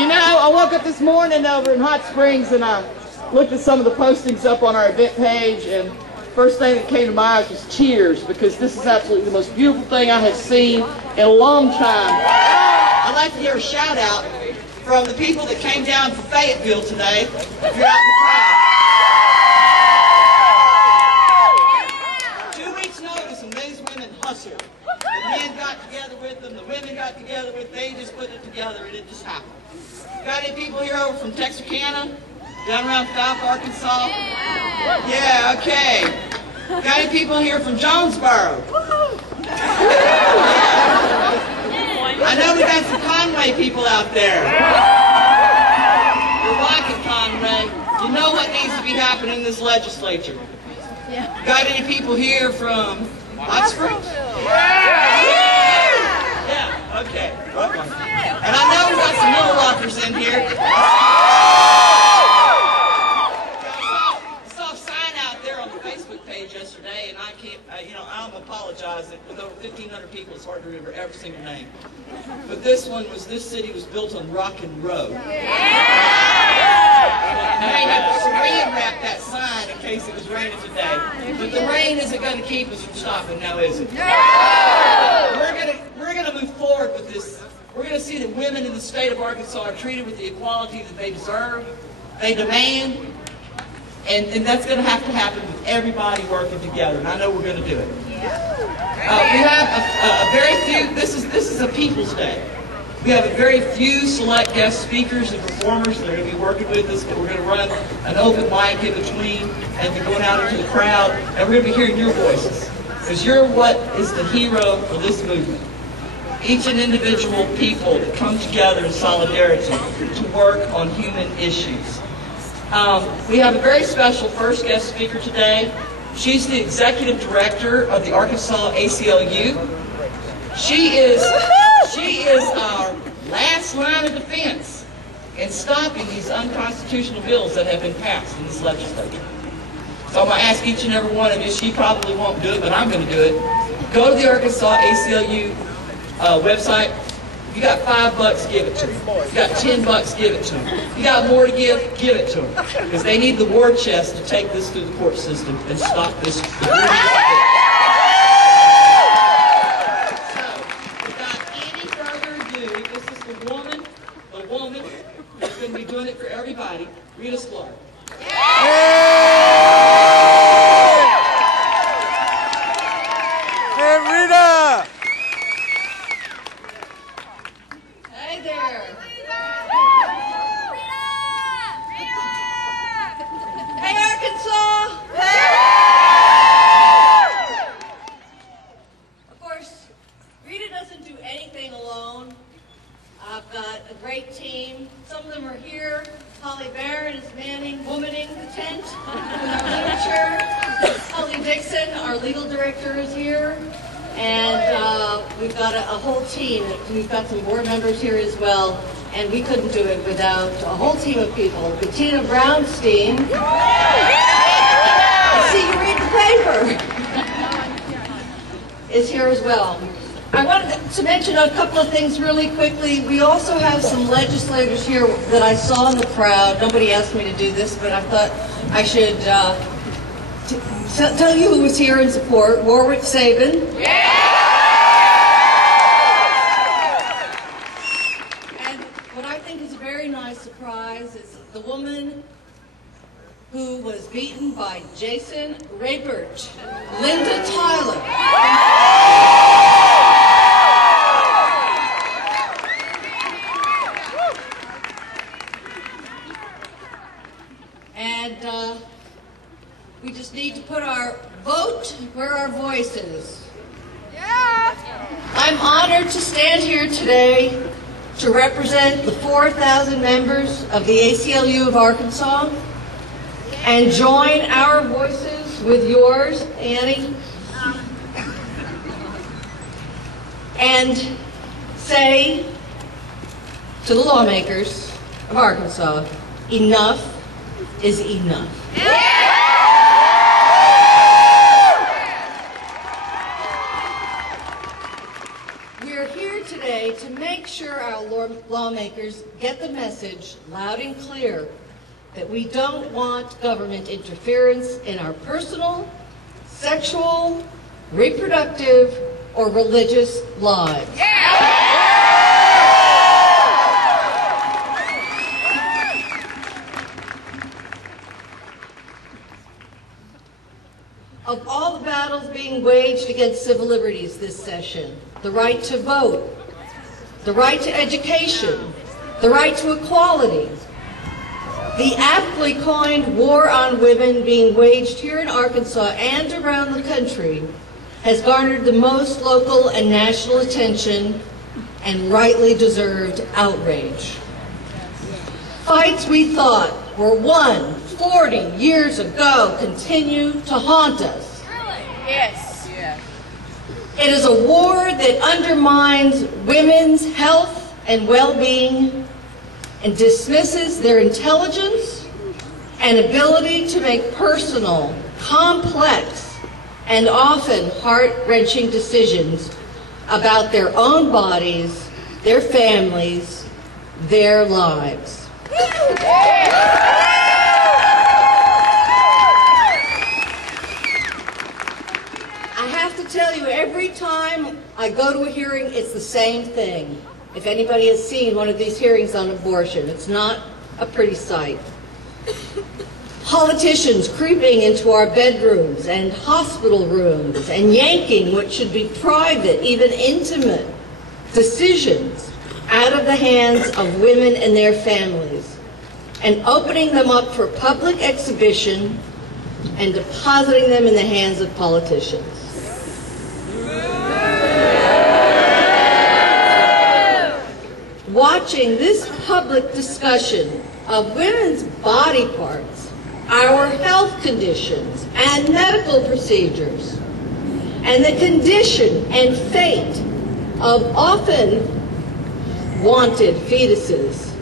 You know, I woke up this morning over in Hot Springs and I looked at some of the postings up on our event page, and first thing that came to my eyes was cheers, because this is absolutely the most beautiful thing I have seen in a long time. I'd like to hear a shout out from the people that came down from Fayetteville today. If you're out in the crowd. 2 weeks notice and these women hustled. The men got together with them, the women got together with them, they just put it together and it just happened. Got any people here over from Texarkana? Down around South Arkansas? Yeah, okay. Got any people here from Jonesboro? I know we got some Conway people out there. You're rocking, Conway. You know what needs to be happening in this legislature. Got any people here from Hot Springs? Yeah, okay. And I know we got some Little Rockers in here. Yesterday, and I can't, I'm apologizing. With over 1,500 people, it's hard to remember every single name. But this city was built on rock and roll. You may have to saran wrap that sign in case it was raining today. But the rain isn't going to keep us from stopping now, is it? We're gonna move forward with this. We're going to see that women in the state of Arkansas are treated with the equality that they deserve, they demand. And that's going to happen with everybody working together, and I know we're going to do it. We have a very few. This is a People's Day. We have a very few select guest speakers and performers that are going to be working with us, but we're going to run an open mic in between, and we're going out into the crowd, and we're going to be hearing your voices, because you're what is the hero for this movement. Each and individual people that come together in solidarity to work on human issues. We have a very special first guest speaker today. She's the Executive Director of the Arkansas ACLU. She is our last line of defense in stopping these unconstitutional bills that have been passed in this legislature. So I'm going to ask each and every one of you, she probably won't do it, but I'm going to do it. Go to the Arkansas ACLU website. You got $5, give it to them. You got $10, give it to them. You got more to give it to them. Because they need the war chest to take this through the court system and stop this. So, without any further ado, this is the woman who's going to be doing it for everybody, Rita Sklar. Hey, Rita! We've got some board members here as well, and we couldn't do it without a whole team of people. Bettina Brownstein. I see you read the paper. Is here as well. I wanted to mention a couple of things really quickly. We also have some legislators here that I saw in the crowd. Nobody asked me to do this, but I thought I should tell you who was here in support. Warwick Sabin. Surprise, it's the woman who was beaten by Jason Rapert, Linda Tyler. And we just need to put our vote where our voice is. I'm honored to stand here today to represent the 4,000 members of the ACLU of Arkansas and join our voices with yours, Annie, and say to the lawmakers of Arkansas, enough is enough. We are here today to make sure our lawmakers get the message loud and clear that we don't want government interference in our personal, sexual, reproductive, or religious lives. Of all the battles being waged against civil liberties this session, the right to vote, the right to education, the right to equality, the aptly coined war on women being waged here in Arkansas and around the country has garnered the most local and national attention and rightly deserved outrage. Fights we thought were won 40 years ago continue to haunt us. Really? Yes. Yeah. It is a war that undermines women's health and well-being and dismisses their intelligence and ability to make personal, complex, and often heart-wrenching decisions about their own bodies, their families, their lives. I have to tell you, every time I go to a hearing, it's the same thing. If anybody has seen one of these hearings on abortion, it's not a pretty sight. Politicians creeping into our bedrooms and hospital rooms and yanking what should be private, even intimate, decisions out of the hands of women and their families and opening them up for public exhibition and depositing them in the hands of politicians. Watching this public discussion of women's body parts, our health conditions and medical procedures, and the condition and fate of often wanted fetuses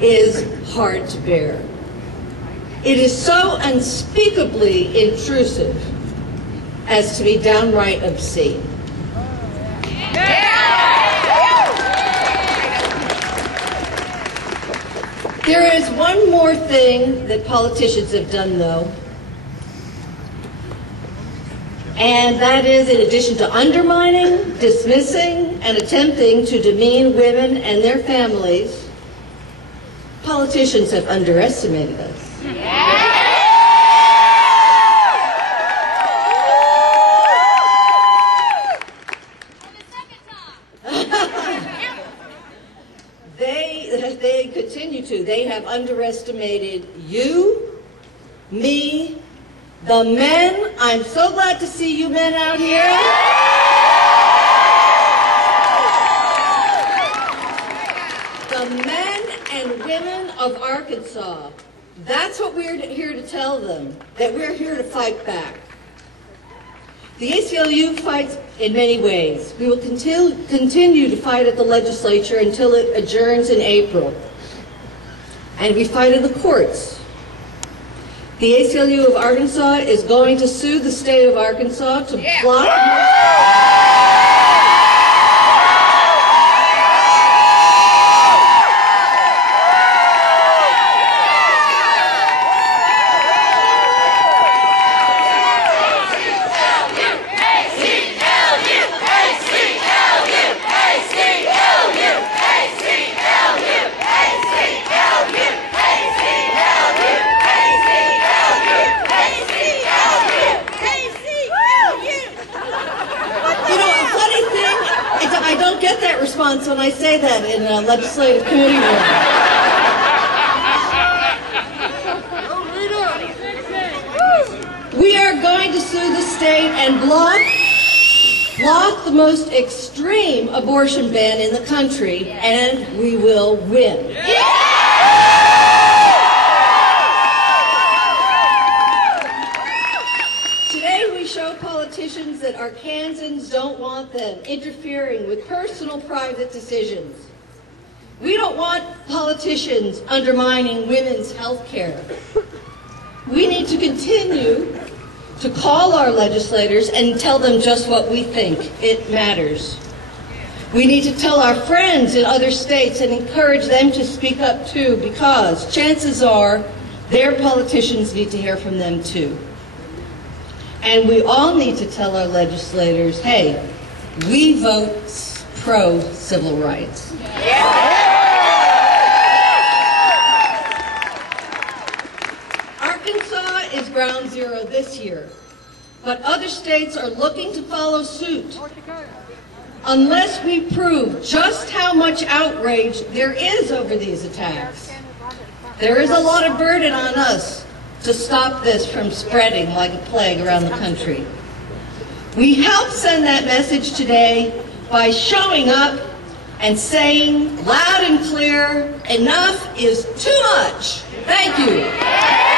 is hard to bear. It is so unspeakably intrusive as to be downright obscene. There is one more thing that politicians have done, though, and that is, in addition to undermining, dismissing, and attempting to demean women and their families, politicians have underestimated us. They continue to. They have underestimated you, me, the men. I'm so glad to see you men out here. The men and women of Arkansas. That's what we're here to tell them, that we're here to fight back. The ACLU fights in many ways. We will continue to fight at the legislature until it adjourns in April. And we fight in the courts. The ACLU of Arkansas is going to sue the state of Arkansas to block... when I say that in a legislative committee room. We are going to sue the state and block the most extreme abortion ban in the country, and we will win. Show politicians that Arkansans don't want them interfering with personal private decisions. We don't want politicians undermining women's health care. We need to continue to call our legislators and tell them just what we think. It matters. We need to tell our friends in other states and encourage them to speak up too, because chances are their politicians need to hear from them too. And we all need to tell our legislators, hey, we vote pro-civil rights. Arkansas is ground zero this year, but other states are looking to follow suit. Unless we prove just how much outrage there is over these attacks, there is a lot of burden on us to stop this from spreading like a plague around the country. We help send that message today by showing up and saying loud and clear, enough is too much. Thank you.